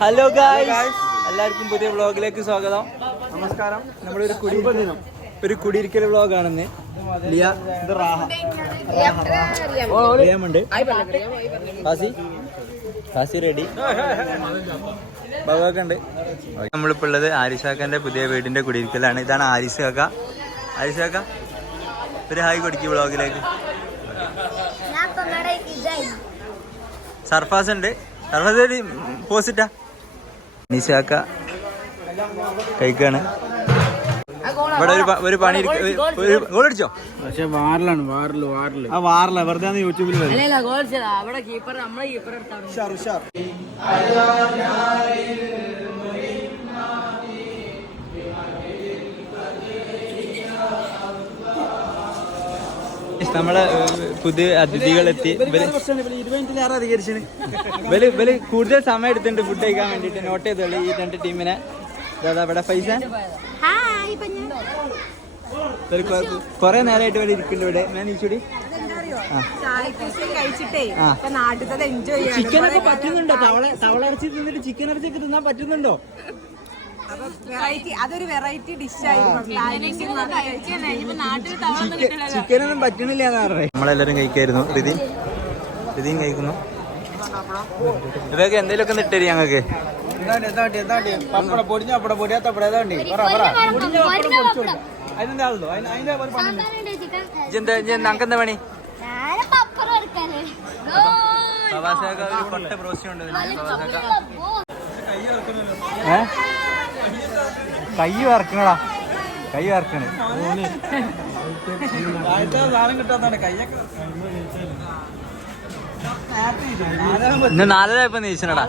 Hello guys, എല്ലാവർക്കും പുതിയ വ്ളോഗിലേക്ക് സ്വാഗതം. നമസ്കാരം. നമ്മളൊരു കുടിയിരിക്കൽ വ്ളോഗാണെന്ന്. റിയാമുണ്ട്, ഫാസി റെഡി, ബാബാക്ക ഉണ്ട്. നമ്മളിപ്പോൾ ഉള്ളത് ആരിഷാക്കാന്റെ പുതിയ വീടിന്റെ കുടിയിരിക്കലാണ്. ഇതാണ് ആരിഷാക്ക. ആരിഷാക്ക ഒരു ഹായ് കൊടുക്കി വ്ളോഗിലേക്ക്. സർഫാസ് ഉണ്ട്, സർഫാസ് പോസിറ്റാ. നിശാക്ക കഴിക്കാണ്. ഇവിടെ ഒരു പണി ഗോൾ അടിച്ചോ? പക്ഷെ വാറിലാണ്, വാറില വെറുതെ യൂട്യൂബിൽ നമ്മളെ പുതിയ അതിഥികളെത്തി. ഇവര് കൂടുതൽ സമയം എടുത്തിട്ടുണ്ട് ഫുഡ് കഴിക്കാൻ വേണ്ടിട്ട്. നോട്ട് ചെയ്തോളൂ ഈ രണ്ട് ടീമിനെ. ഇവിടെ പൈസ കൊറേ നേരമായിട്ട് ഇവിടെ ഇരിക്കുന്നുണ്ട്. ഇവിടെ ഞാൻ ഈച്ചൂടി ചിക്കനൊക്കെ പറ്റുന്നുണ്ടോ? തവള ഇറച്ചി തിന്നിട്ട് ചിക്കൻ ഇറച്ചിയൊക്കെ തിന്നാൻ പറ്റുന്നുണ്ടോ? അതൊരു വെറൈറ്റി ഡിഷായിരുന്നു. ചിക്കനൊന്നും പറ്റണില്ല എന്ന് പറഞ്ഞേ. നമ്മളെല്ലാരും കഴിക്കായിരുന്നു. റിതിയും കഴിക്കുന്നു. ഇതൊക്കെ എന്തെങ്കിലുമൊക്കെ നിട്ടരി ഞങ്ങൾക്ക്. നമുക്കെന്താ പണി? കൊട്ട ബ്രോസ്റ്റ് ഉണ്ട്. കൈ വറക്കണടാ, കൈ വറക്കണേ. ഇന്ന് 4:30 നീച്ചണടാ.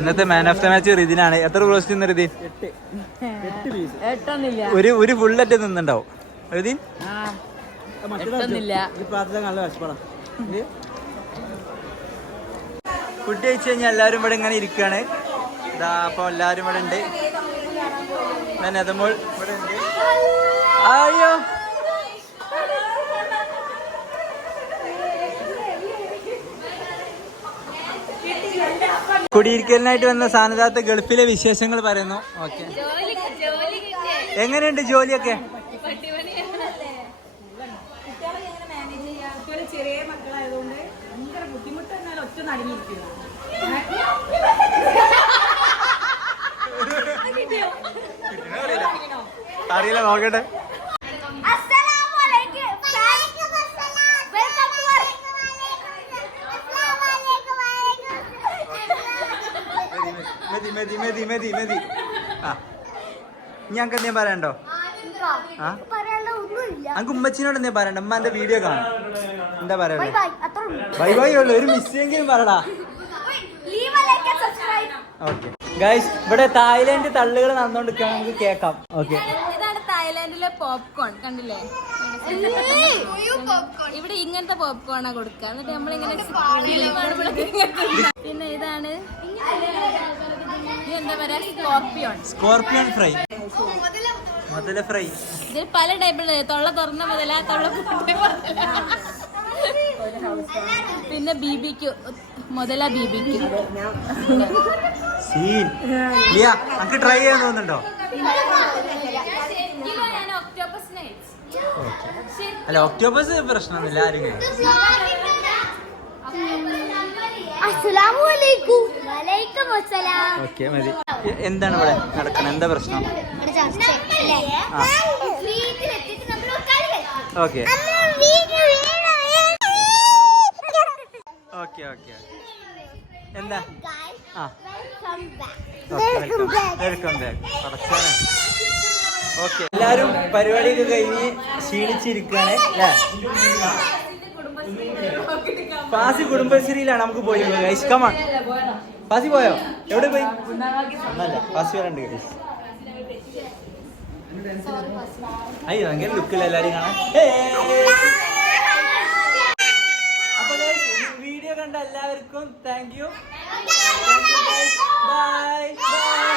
ഇന്നത്തെ മാൻ ഓഫ് ദ മാച്ച് റിതിനാണ്. എത്ര ബ്രോസ്റ്റ് തിന്ന റിതി? ഒരു ഫുള്ളറ്റ് നിന്നുണ്ടാവും റിതി. ഫുഡ് കഴിച്ചു കഴിഞ്ഞാൽ എല്ലാവരും ഇവിടെ ഇങ്ങനെ ഇരിക്കുകയാണ്. ഇതാ അപ്പോൾ എല്ലാവരും ഇവിടെ ഉണ്ട്. നെതമോൾ ഇവിടെ ഉണ്ട്. അയ്യോ, കുടിയിരിക്കലിനായിട്ട് വന്ന സാനദാത്ത ഗൾഫിലെ വിശേഷങ്ങൾ പറയുന്നു. ഓക്കെ, എങ്ങനെയുണ്ട് ജോലിയൊക്കെ? ചെറിയ മക്കളായതുകൊണ്ട് ഭയങ്കര ബുദ്ധിമുട്ട്. എന്നാലും ഒറ്റ നടങ്ങിയിരിക്കുന്നു. അറിയില്ല, നോക്കട്ടെ. മതി. ഞങ്ങൾക്ക് എന്തേലും പറയണ്ടോ? അനക്ക് ഉമ്മച്ചിനോട് എന്തേലും പറയണ്ട? ഉമ്മ എന്റെ വീഡിയോ കാണാം. എന്താ പറയണ്ടേ? ബൈ ബൈ ഉള്ളു. ഒരു മിസ്സെങ്കിലും പറടാ. ഓക്കെ ഗൈസ്, ഇവിടെ തായ്ലാന്റ് തള്ളുകൾ നടന്നുകൊണ്ടിരിക്കാൻ നമുക്ക് കേൾക്കാം. ഓക്കെ, ഇതാണ് തായ്ലാന്റിലെ പോപ്കോൺ. കണ്ടില്ലേ? ഇവിടെ ഇങ്ങനത്തെ പോപ്കോണാ കൊടുക്കുക. എന്നിട്ട് നമ്മളിങ്ങനെ പിന്നെ ഇതാണ് എന്താ പറയാ, സ്കോർപ്പിയോൺ ഫ്രൈ, മുതല ഫ്രൈ. ഇതിൽ പല ടൈപ്പുള്ള തൊള്ള തുറന്ന മുതല, തൊള്ള പിന്നെ ബിബിക്യു മുതല, ബിബിക്യു. നമുക്ക് ട്രൈ ചെയ്യാൻ തോന്നുന്നുണ്ടോ? അല്ല, ഒക്ടോബസ് പ്രശ്നമൊന്നുമില്ല. ആരും ഓക്കെ മതി. എന്താണ് ഇവിടെ നടക്കുന്നത്? എന്താ പ്രശ്നം? ഓക്കെ ഓക്കെ ഓക്കെ എന്താ? Welcome back. ഓക്കെ, എല്ലാരും പരിപാടിയൊക്കെ കഴിഞ്ഞ് ക്ഷീണിച്ചിരിക്കുകയാണ് അല്ലേ? ഫാസി കുടുംബശ്രീയിലാണ് നമുക്ക് പോയി. കമാൺ, ഫാസി പോയോ? എവിടെ പോയി? ഒന്നല്ല, ഫാസി വരണ്ട്. അയ്യോ, അങ്ങനെ ലുക്കില്ല എല്ലാരും കാണാൻ. അപ്പൊ വീഡിയോ കണ്ട എല്ലാവർക്കും താങ്ക് യു. Bye bye.